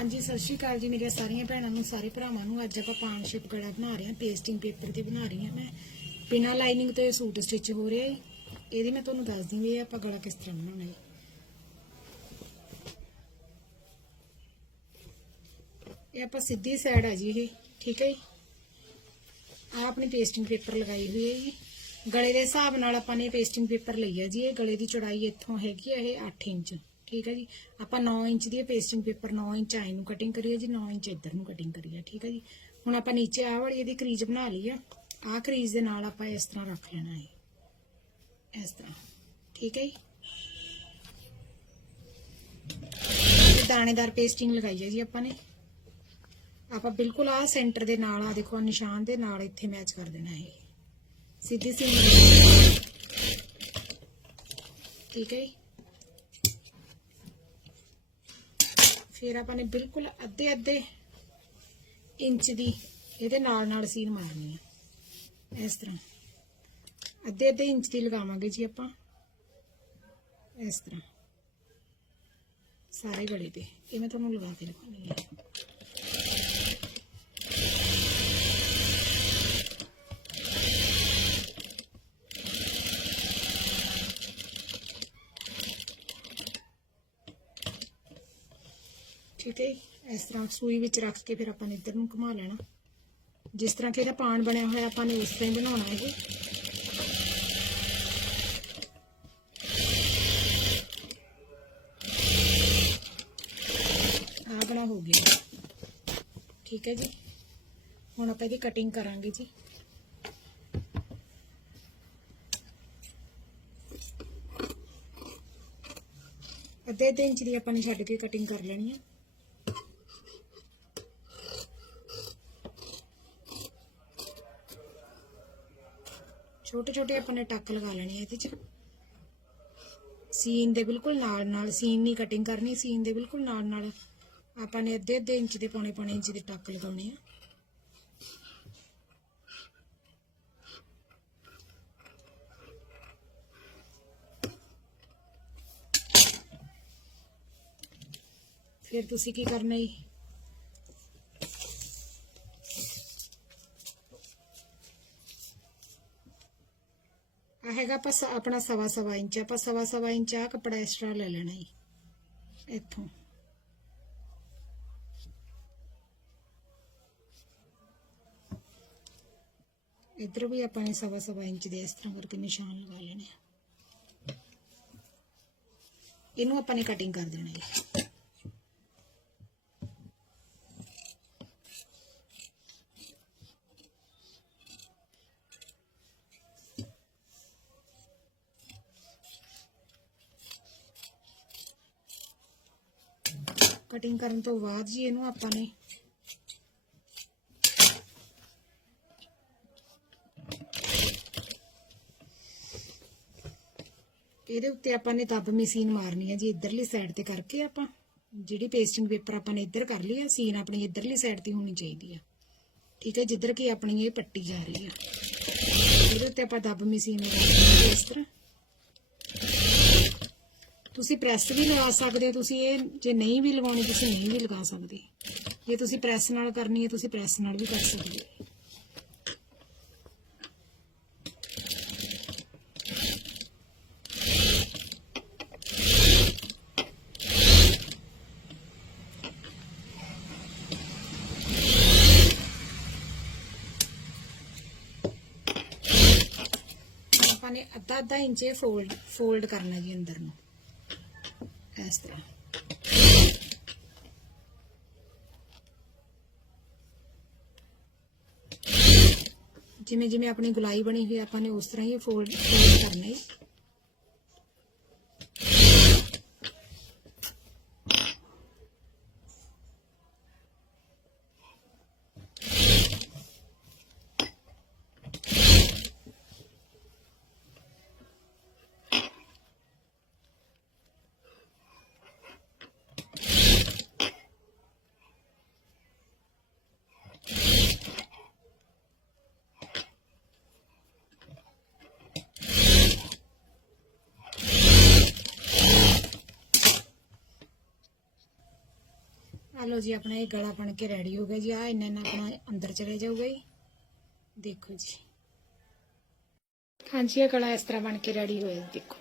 ਹਾਂਜੀ, ਸਤਿ ਸ਼੍ਰੀ ਅਕਾਲ ਜੀ ਮੇਰੀਆਂ ਸਾਰੀਆਂ ਭੈਣਾਂ ਨੂੰ, ਸਾਰੇ ਭਰਾਵਾਂ ਨੂੰ। ਅੱਜ ਆਪਾਂ ਪਾਨ ਸ਼ਿਪ ਗਲਾ ਬਣਾ ਰਹੇ ਹਾਂ, ਪੇਸਟਿੰਗ ਪੇਪਰ ਤੇ ਬਣਾ ਰਹੀ ਹਾਂ ਮੈਂ। ਬਿਨਾਂ ਲਾਈਨਿੰਗ ਤੋਂ ਸੂਟ ਸਟਿਚ ਹੋ ਰਿਹਾ ਹੈ। ਇਹਦੀ ਮੈਂ ਤੁਹਾਨੂੰ ਦੱਸ ਦਿੰਦੀ ਹਾਂ, ਆਪਾਂ ਗਲਾ ਕਿਸ ਤਰ੍ਹਾਂ ਬਣਾਉਣਾ ਹੈ। ਇਹ ਆਪਾਂ ਸਿੱਧੀ ਸਾਈਡ ਆ ਜੀ ਇਹ, ਠੀਕ ਹੈ ਆ ਆਪਣੀ ਪੇਸਟਿੰਗ ਪੇਪਰ ਲਗਾਈ ਹੋਈ ਹੈ ਜੀ। ਗਲੇ ਦੇ ਹਿਸਾਬ ਨਾਲ ਆਪਾਂ ਨੇ ਪੇਸਟਿੰਗ ਪੇਪਰ ਲਈ ਹੈ ਜੀ। ਇਹ ਗਲੇ ਦੀ ਚੌੜਾਈ ਇੱਥੋਂ ਹੈਗੀ ਹੈ ਇਹ 8 ਇੰਚ। ਠੀਕ ਹੈ ਜੀ। ਆਪਾਂ 9 ਇੰਚ ਦੀ ਪੇਸਟਿੰਗ ਪੇਪਰ 9 ਇੰਚ ਆਈ ਨੂੰ ਕਟਿੰਗ ਕਰੀਏ ਜੀ 9 ਇੰਚ ਇੱਧਰ ਨੂੰ ਕਟਿੰਗ ਕਰੀਏ ਠੀਕ ਹੈ ਜੀ। ਹੁਣ ਆਪਾਂ ਨੀਚੇ ਆਹ ਵਾਲੀ ਇਹਦੀ ਕਰੀਜ਼ ਬਣਾ ਲਈ ਆ। ਆਹ ਕਰੀਜ਼ ਦੇ ਨਾਲ ਆਪਾਂ ਇਸ ਤਰ੍ਹਾਂ ਰੱਖ ਲੈਣਾ ਹੈ। ਇਸ ਤਰ੍ਹਾਂ, ਠੀਕ ਹੈ ਜੀ। ਦਾਣੇਦਾਰ ਪੇਸਟਿੰਗ ਲਗਾਈ ਹੈ ਜੀ ਆਪਾਂ ਨੇ। ਆਪਾਂ ਬਿਲਕੁਲ ਆ ਸੈਂਟਰ ਦੇ ਨਾਲ ਆ ਦੇਖੋ ਨਿਸ਼ਾਨ ਦੇ ਨਾਲ ਇੱਥੇ ਮੈਚ ਕਰ ਦੇਣਾ ਹੈ। ਸਿੱਧੀ ਸੀਨ ਠੀਕ ਹੈ ਜੀ। ਫਿਰ ਆਪਾਂ ਨੇ ਬਿਲਕੁਲ ਅੱਧੇ ਅੱਧੇ ਇੰਚ ਦੀ ਇਹਦੇ ਨਾਲ ਨਾਲ ਸੀਨ ਮਾਰਨੀ ਹੈ ਇਸ ਤਰ੍ਹਾਂ। ਅੱਧੇ ਅੱਧੇ ਇੰਚ ਦੀ ਲਗਾਵਾਂਗੇ ਜੀ ਆਪਾਂ। ਇਸ ਤਰ੍ਹਾਂ। ਸਾਰੇ ਗਲੇ ਤੇ। ਇਹ ਮੈਂ ਤੁਹਾਨੂੰ ਲਗਾ ਕੇ ਦਿਖਾਉਣੀ ਹੈ ਠੀਕ ਹੈ ਜੀ? ਇਸ ਤਰ੍ਹਾਂ ਸੂਈ ਵਿੱਚ ਰੱਖ ਕੇ ਫਿਰ ਆਪਾਂ ਨੇ ਇੱਧਰ ਨੂੰ ਘੁਮਾ ਲੈਣਾ। ਜਿਸ ਤਰ੍ਹਾਂ ਕਿ ਇਹਦਾ ਪਾਣ ਬਣਿਆ ਹੋਇਆ, ਆਪਾਂ ਨੇ ਉਸ ਤਰ੍ਹਾਂ ਹੀ ਬਣਾਉਣਾ ਇਹ ਆ ਬਣਾ ਹੋ ਗਿਆ। ਠੀਕ ਹੈ ਜੀ? ਹੁਣ ਆਪਾਂ ਇਹਦੀ ਕਟਿੰਗ ਕਰਾਂਗੇ ਜੀ। ਅੱਧੇ ਅੱਧੇ ਇੰਚ ਦੀ ਆਪਾਂ ਨੇ ਛੱਡ ਕੇ ਕਟਿੰਗ ਕਰ ਲੈਣੀ ਹੈ। ਛੋਟੇ ਛੋਟੇ ਆਪਾਂ ਨੇ ਟੱਕ ਲਗਾ ਲੈਣੇ ਆ ਇਹਦੇ ਚ। ਸੀਨ ਦੇ ਬਿਲਕੁਲ ਨਾਲ ਨਾਲ ਸੀਨ ਨਹੀਂ ਕਟਿੰਗ ਕਰਨੀ, ਸੀਨ ਦੇ ਬਿਲਕੁਲ ਨਾਲ ਨਾਲ ਆਪਾਂ ਨੇ ਅੱਧੇ ਅੱਧੇ ਇੰਚ ਦੇ ਪੌਣੇ ਪੌਣੇ ਇੰਚ ਦੇ ਟੱਕ ਲਗਾਉਣੇ ਆ। ਫਿਰ ਤੁਸੀਂ ਕੀ ਕਰਨਾ ਹੈ ਹੈਗਾ ਆਪਾਂ ਆਪਣਾ ਸਵਾ ਸਵਾ ਇੰਚ, ਆਪਾਂ ਸਵਾ ਸਵਾ ਇੰਚ ਆ ਕੱਪੜਾ ਐਕਸਟਰਾ ਲੈ ਲੈਣਾ ਹੈ ਇੱਥੋਂ। ਇੱਧਰ ਵੀ ਆਪਾਂ ਨੇ ਸਵਾ ਸਵਾ ਇੰਚ ਦੇ ਇਸ ਤਰ੍ਹਾਂ ਕਰਕੇ ਨਿਸ਼ਾਨ ਲਗਾ ਲੈਣੇ ਆ। ਇਹਨੂੰ ਆਪਾਂ ਨੇ ਕਟਿੰਗ ਕਰ ਦੇਣਾ ਜੀ। ਕਟਿੰਗ ਕਰਨ ਤੋਂ ਬਾਅਦ ਜੀ ਇਹਨੂੰ ਆਪਾਂ ਨੇ ਇਹਦੇ ਉੱਤੇ ਆਪਾਂ ਨੇ ਦੱਬ ਮਸ਼ੀਨ ਮਾਰਨੀ ਹੈ ਜੀ ਇਧਰਲੀ ਸਾਈਡ ਤੇ ਕਰਕੇ ਆਪਾਂ। ਜਿਹੜੀ ਪੇਸਟਿੰਗ ਪੇਪਰ ਆਪਾਂ ਨੇ ਇੱਧਰ ਕਰ ਲਈ ਆ ਸੀਨ ਆਪਣੀ ਇਧਰਲੀ ਸਾਈਡ ਤੇ ਹੋਣੀ ਚਾਹੀਦੀ ਆ। ਠੀਕ ਹੈ, ਜਿੱਧਰ ਕਿ ਆਪਣੀ ਇਹ ਪੱਟੀ ਜਾ ਰਹੀ ਆ। ਇਹਦੇ ਉੱਤੇ ਆਪਾਂ ਦੱਬ ਮਸ਼ੀਨ ਲਗਾ ਇਸ ਤਰ੍ਹਾਂ। ਤੁਸੀਂ ਪ੍ਰੈਸ ਵੀ ਲਗਾ ਸਕਦੇ ਹੋ, ਤੁਸੀਂ ਇਹ ਜੇ ਨਹੀਂ ਵੀ ਲਗਾਉਣੀ, ਤੁਸੀਂ ਨਹੀਂ ਵੀ ਲਗਾ ਸਕਦੇ। ਜੇ ਤੁਸੀਂ ਪ੍ਰੈਸ ਨਾਲ ਕਰਨੀ ਹੈ, ਤੁਸੀਂ ਪ੍ਰੈਸ ਨਾਲ ਵੀ ਕਰ ਸਕਦੇ ਹੋ। ਆਪਾਂ ਨੇ ਅੱਧਾ ਅੱਧਾ ਇੰਚ ਫੋਲਡ ਫੋਲਡ ਕਰਨਾ ਜੀ ਅੰਦਰ ਨੂੰ। ਇਸ ਤਰ੍ਹਾਂ ਜਿਵੇਂ ਜਿਵੇਂ ਆਪਣੀ ਗੁਲਾਈ ਬਣੀ ਹੋਈ ਆਪਾਂ ਨੇ ਉਸ ਤਰ੍ਹਾਂ ਹੀ ਫੋਲਡ ਫੋਲਡ ਕਰਨਾ ਹੈ। ਆ ਜੀ ਆਪਣਾ ਇਹ ਗਲਾ ਬਣ ਕੇ ਰੈਡੀ ਹੋ ਗਿਆ ਜੀ। ਆ ਇੰਨਾ ਇੰਨਾ ਆਪਣਾ ਅੰਦਰ ਚਲੇ ਜਾਊਗਾ ਜੀ। ਦੇਖੋ ਜੀ। ਹਾਂਜੀ ਇਹ ਗਲਾ ਇਸ ਤਰ੍ਹਾਂ ਬਣ ਕੇ ਰੈਡੀ ਹੋਇਆ ਜੀ, ਦੇਖੋ।